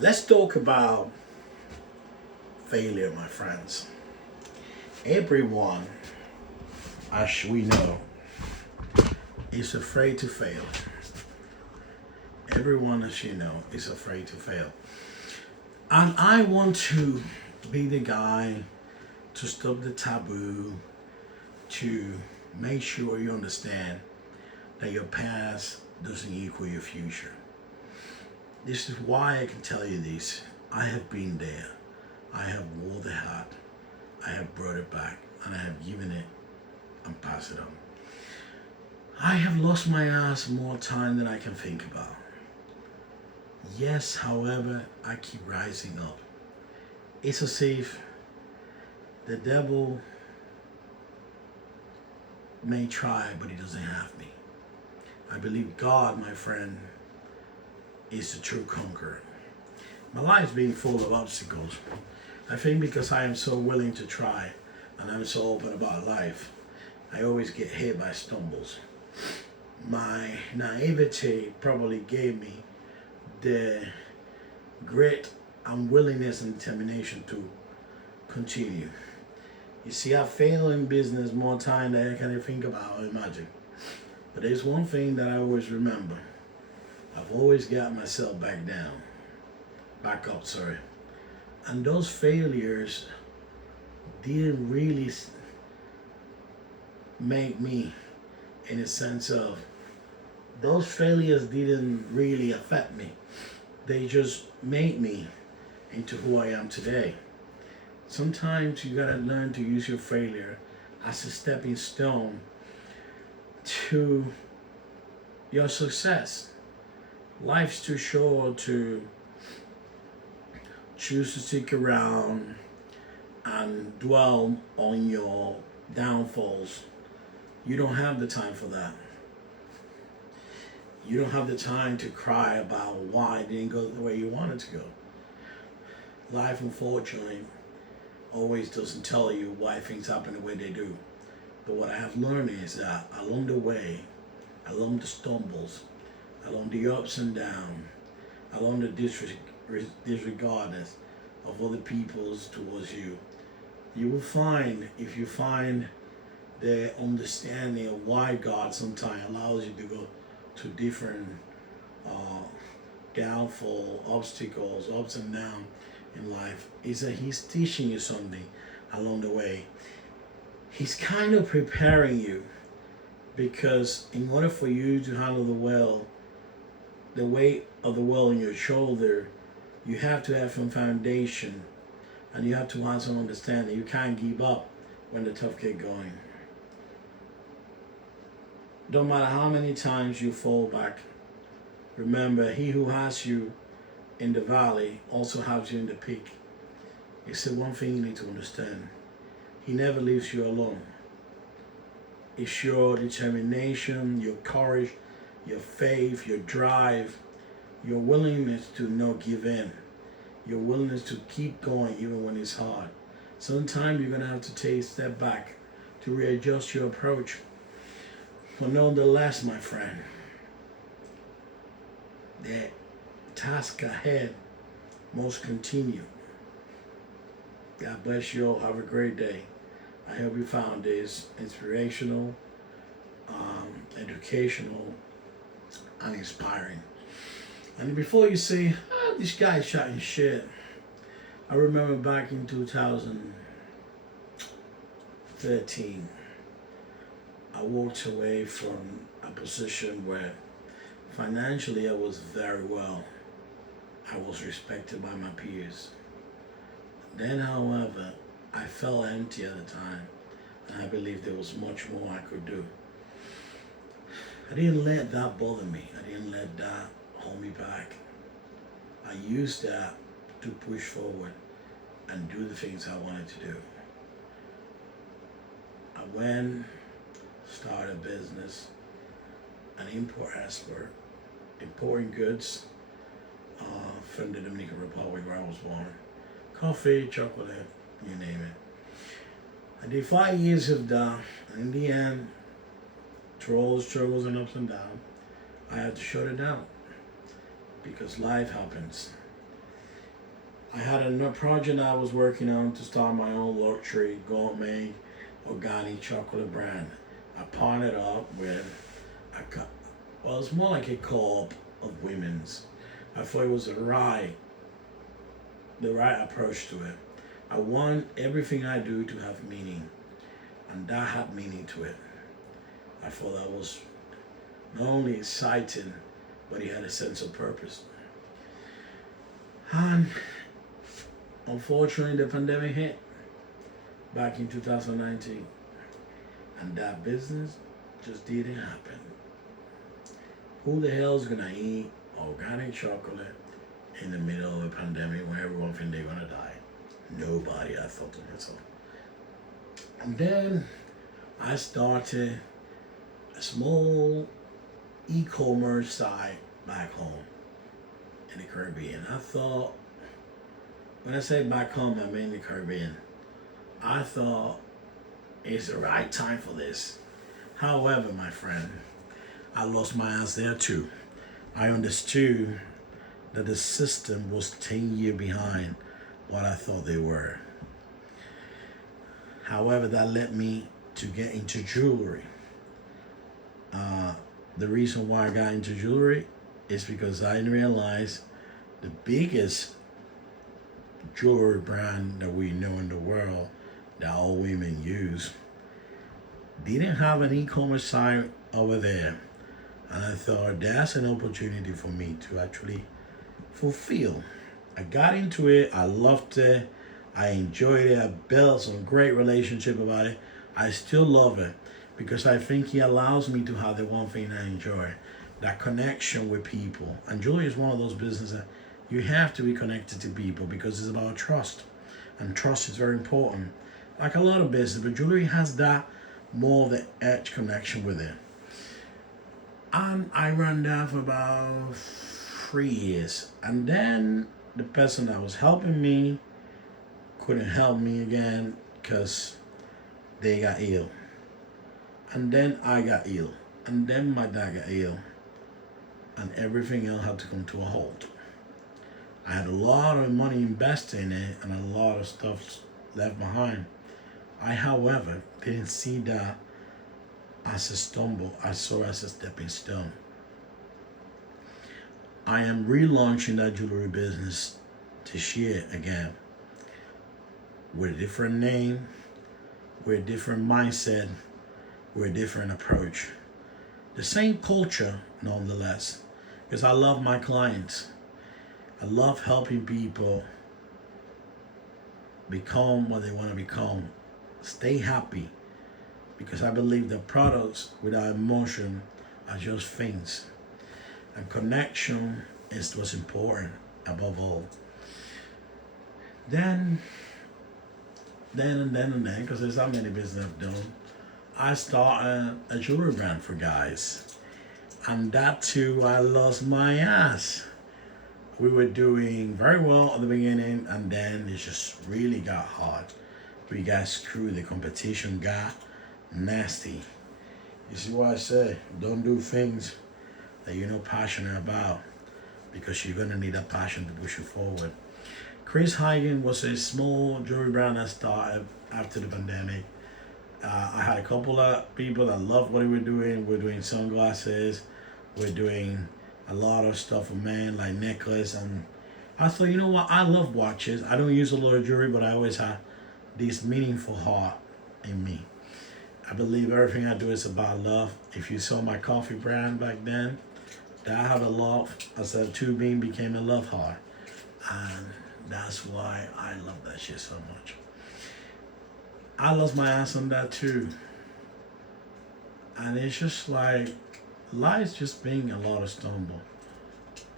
Let's talk about failure, my friends. Everyone, as we know, is afraid to fail. Everyone, as you know, is afraid to fail. And I want to be the guy to stop the taboo, to make sure you understand that your past doesn't equal your future. This is why I can tell you this. I have been there. I have wore the hat. I have brought it back and I have given it and passed it on. I have lost my ass more time than I can think about. Yes, however, I keep rising up. It's as if the devil may try, but he doesn't have me. I believe God, my friend, is the true conqueror. My life's been full of obstacles. I think because I am so willing to try and I'm so open about life, I always get hit by stumbles. My naivety probably gave me the grit and willingness and determination to continue. You see, I fail in business more time than I can think about or imagine. But there's one thing that I always remember. I've always got myself back up, sorry. And those failures didn't really make me, in a sense of, those failures didn't really affect me. They just made me into who I am today. Sometimes you gotta learn to use your failure as a stepping stone to your success. Life's too short to choose to stick around and dwell on your downfalls. You don't have the time for that. You don't have the time to cry about why it didn't go the way you wanted to go. Life, unfortunately, always doesn't tell you why things happen the way they do. But what I have learned is that along the way, along the stumbles, along the ups and downs, along the disregardness of other people's towards you, you will find, if you find the understanding of why God sometimes allows you to go to different downfall, obstacles, ups and downs in life, is that He's teaching you something along the way. He's kind of preparing you because in order for you to handle the weight of the world on your shoulder, you have to have some foundation and you have to have some understanding. You can't give up when the tough get going. Don't matter how many times you fall back, remember, He who has you in the valley also has you in the peak. It's the one thing you need to understand. He never leaves you alone. It's your determination, your courage, your faith, your drive, your willingness to not give in, your willingness to keep going even when it's hard. Sometimes you're going to have to take a step back to readjust your approach. But nonetheless, my friend, the task ahead must continue. God bless you all. Have a great day. I hope you found this inspirational, educational, and inspiring. And before you say, this guy's shouting shit, I remember back in 2013, I walked away from a position where financially I was very well. I was respected by my peers. Then, however, I felt empty at the time, and I believed there was much more I could do. I didn't let that bother me. I didn't let that hold me back. I used that to push forward and do the things I wanted to do. I went, started a business, an import-export, importing goods from the Dominican Republic where I was born. Coffee, chocolate, you name it. I did 5 years of that, and in the end, through all the struggles and ups and downs, I had to shut it down because life happens. I had a project I was working on to start my own luxury gourmet organic chocolate brand. I partnered up with well, it's more like a co-op of women's. I thought it was the right approach to it. I want everything I do to have meaning, and that had meaning to it. I thought that was not only exciting, but it had a sense of purpose. And unfortunately, the pandemic hit back in 2019, and that business just didn't happen. Who the hell's gonna eat organic chocolate in the middle of a pandemic when everyone thinks they're gonna die? Nobody, I thought to myself. And then I started a small e-commerce site back home in the Caribbean. I thought, when I say back home, I mean the Caribbean. I thought it's the right time for this. However, my friend, I lost my ass there too. I understood that the system was 10 years behind what I thought they were. However, that led me to get into jewelry. The reason why I got into jewelry is because I realized the biggest jewelry brand that we know in the world that all women use didn't have an e-commerce site over there. And I thought that's an opportunity for me to actually fulfill. I got into it, I loved it, I enjoyed it, I built some great relationship about it. I still love it because I think it allows me to have the one thing I enjoy, that connection with people. And jewelry is one of those businesses that you have to be connected to people because it's about trust. And trust is very important. Like a lot of business, but jewelry has that more of the edge connection with it. And I ran that for about 3 years. And then the person that was helping me couldn't help me again because they got ill. And then I got ill. And then my dad got ill. And everything else had to come to a halt. I had a lot of money invested in it and a lot of stuff left behind. I, however, didn't see that as a stumble. I saw it as a stepping stone. I am relaunching that jewelry business this year again with a different name, with a different mindset, with a different approach. The same culture, nonetheless, because I love my clients. I love helping people become what they want to become. Stay happy, because I believe that products without emotion are just things. And connection is what's important above all. Then, because there's that many business I've done, I started a jewelry brand for guys. And that too, I lost my ass. We were doing very well at the beginning, and then it just really got hard. We got screwed. The competition got nasty. You see what I say? Don't do things that you're not passionate about, because you're gonna need that passion to push you forward. Chris Hagen was a small jewelry brand that started after the pandemic. I had a couple of people that loved what we were doing. We're doing sunglasses. We're doing a lot of stuff for men, like necklace. And I thought, you know what? I love watches. I don't use a lot of jewelry, but I always have this meaningful heart in me. I believe everything I do is about love. If you saw my coffee brand back then, that had a love. I said, two bean became a love heart. And that's why I love that shit so much. I lost my ass on that too. And it's just like, life's just being a lot of stumble.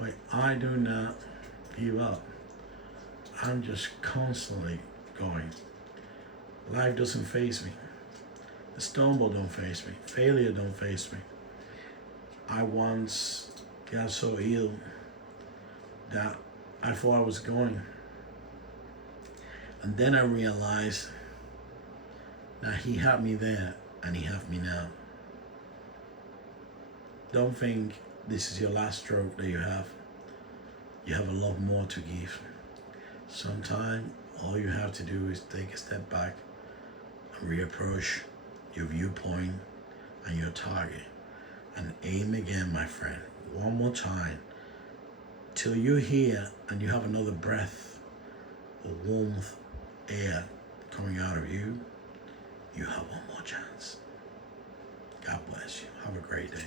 But I do not give up. I'm just constantly going. Life doesn't faze me. The stumble don't faze me. Failure don't faze me. I once got so ill that I thought I was going. And then I realized that he had me there and he had me now. Don't think this is your last stroke that you have. You have a lot more to give. Sometimes all you have to do is take a step back and reapproach your viewpoint and your target and aim again, my friend, one more time till you're here and you have another breath of warmth, air coming out of you. You have one more chance. God bless you. Have a great day.